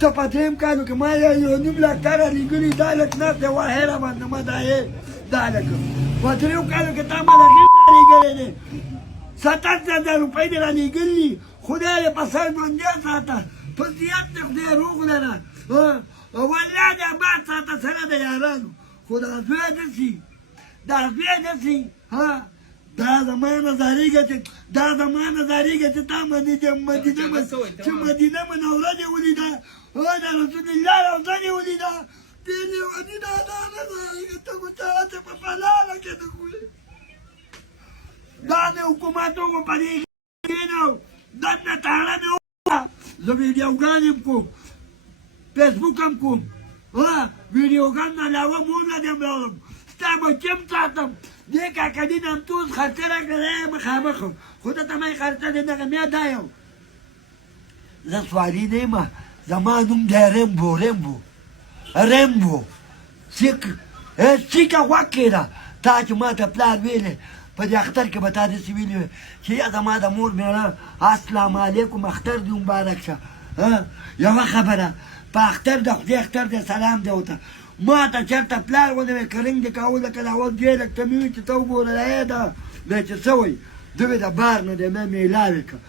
ته په درېیم کال کې ما یو نیم لاک تا رالیږلي دا لک ناست دی واحره باندې ما دا یې دا لک په دریو کالو کې تا ما رقیب رالیږلی دی 70,000 روپۍ دې رالیږلي خدای دې په سر ژوندی ساته په زیات دې خدای روغ لره والله دې آباد ساته سره د یارانو خو دا زوی داسې دا زوی داسې دا زما نظارېږه چې تا مدینه منوره دې ولیده د رسول الله روضه دې ولیده دې لیوني دا نظارېږه ته خو چاته په فلاله کې نه ګورې دا مې حکومت وکړو په دې کښېنو دننه تاړه مې وکړه زه ویډیوګانې هم کوم فیسبوک هم کوم ویډیوګان نه علاوه مونه دې هم راوړم ستا بچې هم ساتم دې کاکدي نامتوس خرچه راکړی مخامخ خو دته مې خرچه دې دغه میا دا یو زه سواري نه یم زما نوم دی ریمبو سیکه غوږ کېده تا چې ما ته پلار ویلې په دې اختر کې به تا داسې ویلي وی چې یا زما د مور مېړه السلام علیکم اختر دې مبارک شه یوه خبره په اختر د خدای اختر دی سلام دی ورته ما ته چېرته پلار ونه وی کرنګ دې کوه لکه د اول جیلک ته مې وي چې ته وګوره دا چې څه وایي زه وی د بار نه دی مې میلاوې کړه